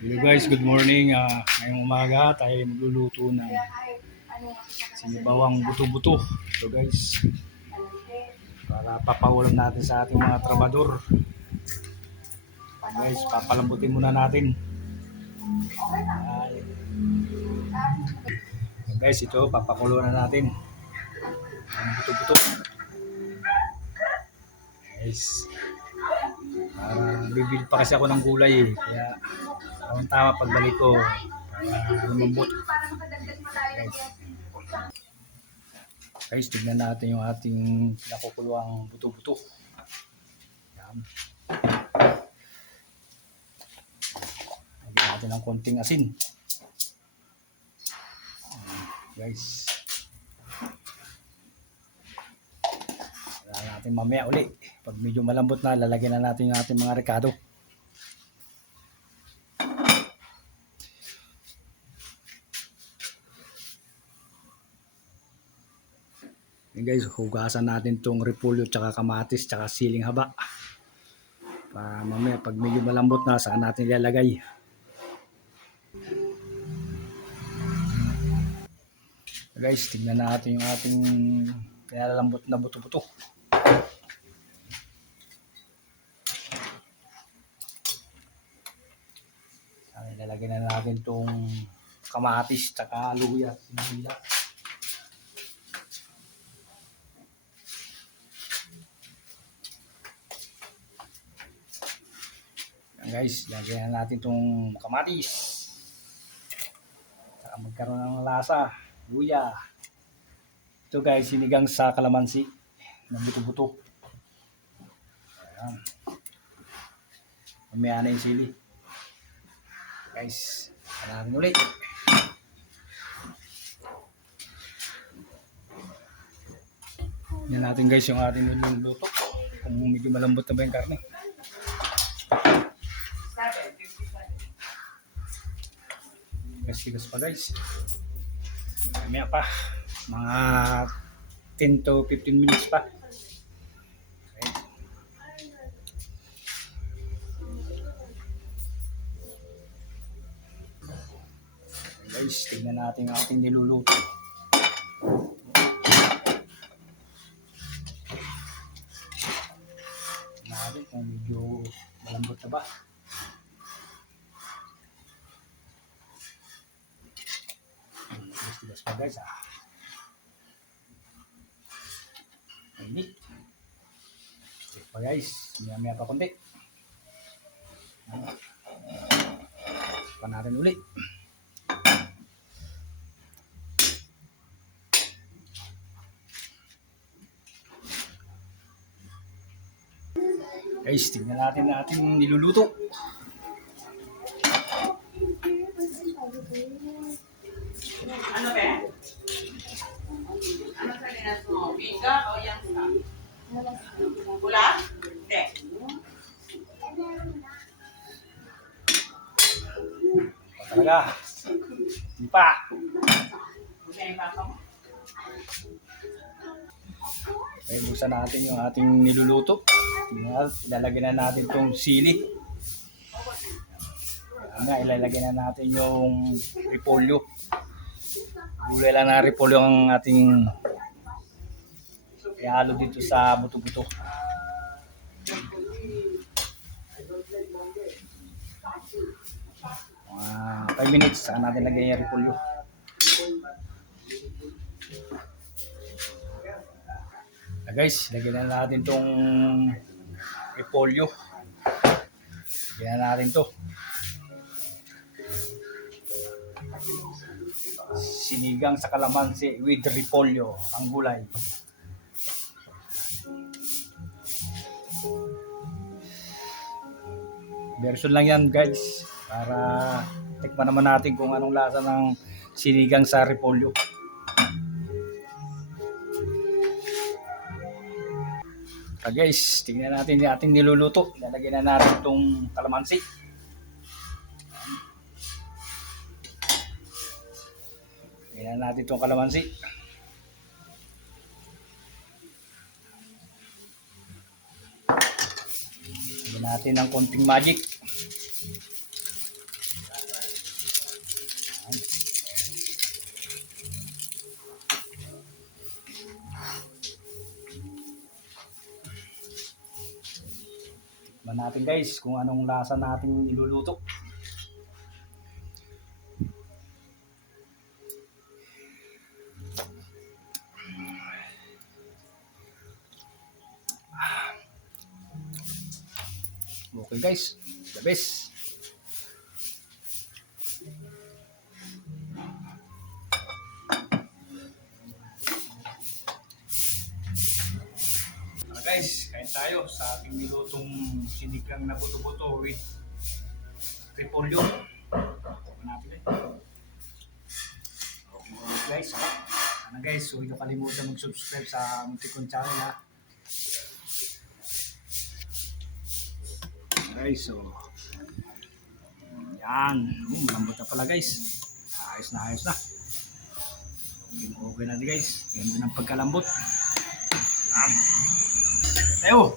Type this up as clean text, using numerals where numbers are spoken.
Hello guys, good morning. Ngayong umaga tayo magluluto ng sinibawang buto-buto. So guys, para papawalan natin sa ating mga trabador. Guys, papalambutin muna natin. Guys, ito papakulo na natin ang buto-buto. Guys, bibili pa kasi ako ng gulay eh. Kaya tama pagbalik ko para lumambot. Guys, tignan natin yung ating nakukuluang buto-buto. Yan. Lagyan natin ng konting asin. Guys. Wala natin mamaya uli. Pag medyo malambot na, lalagyan na natin yung ating mga rekado. Yan guys, hugasan natin tong repolyo, tsaka kamatis, tsaka siling haba. Para mamaya pag medyo malambot na, saan natin ilalagay. Guys, tingnan natin yung ating pinalambot na buto-buto. Ilalagay na natin tong kamatis, tsaka luya, sinila. Guys, lagyan na natin itong kamatis. Saka magkaroon ng lasa, luya. Ito guys, sinigang sa kalamansi na buto-buto. Ayan. Mamaya na yung sili. Guys, natin ulit. Yan natin guys yung ating niluluto. Kung medyo malambot na ba yung karne. Sigas pa guys. Mamaya pa. Mga 10 to 15 minutes pa. Okay. Guys, tingnan natin ang ating niluluto. Natin kung medyo malambot na ba. Sigas pa guys ah. Mainit. Okay pa guys, maya pa konti. Pa natin ulit. Guys, tingnan natin ang ating niluluto. Ano ba? Ano sa linas mo? Biga o yang sa? Pula? Hindi. Talaga. Hindi pa. Okay, papa mo. Okay, buksan natin yung ating niluluto. Ilalagay na natin itong sili. Ilalagay na natin yung repolyo. Gulay lang na repolyo ang ating ihalo dito sa buto-buto. 5 minutes saan natin lagay yung repolyo. Guys, lagyan na natin tong repolyo. Lagyan na natin to. Sinigang sa kalamansi with repolyo ang gulay. Version lang yan guys, para tikman naman natin kung anong lasa ng sinigang sa repolyo. Guys, tingnan natin yung ating niluluto. Lalagyan na natin itong kalamansi. Tingnan natin itong kalamansi. Lagyan natin ng konting magic. natin guys kung anong lasa nating niluluto. Okay guys, the best. Guys, kain tayo sa ating nilutong sinigang na buto-buto with repolyo. Okay natin eh. Okay guys, sana guys, huwag niyo kalimutan mag-subscribe sa muntik kong channel ha. Guys, so yan, malambot na pala guys. Ayos na, ayos na. Okay na guys, ganda ng pagkalambot. Yan. Tayo.